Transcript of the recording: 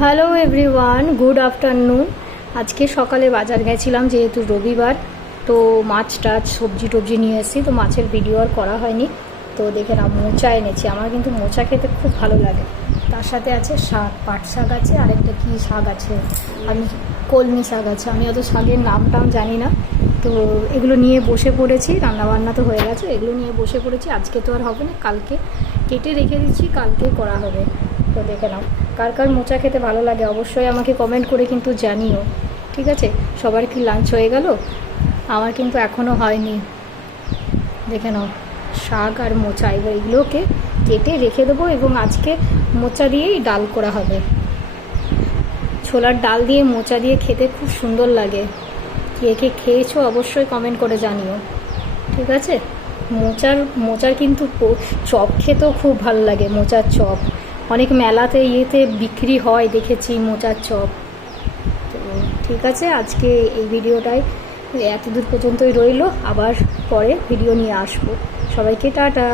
Hello everyone, good afternoon. আজকে সকালে বাজার গেছিলাম যেহেতু রবিবার, তো মাছ টাছ সবজি টবজি নিয়ে এসেছি, তো মাছের ভিডিও আর করা হয়নি। তো দেখে না, মোচা এনেছি। আমার কিন্তু মোচা খেতে খুব ভালো লাগে। তার সাথে আছে শাক, পাট শাক আছে, আরেকটা কী শাক আছে, আমি কলমি শাক আছে। আমি অত শাকের নাম টাম জানি না। তো এগুলো নিয়ে বসে পড়েছি, রান্নাবান্না তো হয়ে গেছে, এগুলো নিয়ে বসে পড়েছি। আজকে তো আর হবে না, কালকে কেটে রেখে দিচ্ছি, কালকে করা হবে। তো দেখে নাও, কার কার মোচা খেতে ভালো লাগে অবশ্যই আমাকে কমেন্ট করে কিন্তু জানিও, ঠিক আছে? সবার কি লাঞ্চ হয়ে গেল? আমার কিন্তু এখনও হয়নি। দেখে নাও, শাক আর মোচা, এবার এগুলোকে কেটে রেখে দেবো এবং আজকে মোচা দিয়েই ডাল করা হবে। ছোলার ডাল দিয়ে মোচা দিয়ে খেতে খুব সুন্দর লাগে। কে কে খেয়েছো অবশ্যই কমেন্ট করে জানিও, ঠিক আছে? মোচার কিন্তু চপ খেতেও খুব ভালো লাগে। মোচার চপ অনেক মেলাতে ইয়েতে বিক্রি হয়, দেখেছি মোচার চপ। তো ঠিক আছে, আজকে এই ভিডিওটাই এত দূর পর্যন্তই রইলো। আবার পরে ভিডিও নিয়ে আসবো। সবাইকে টাটা।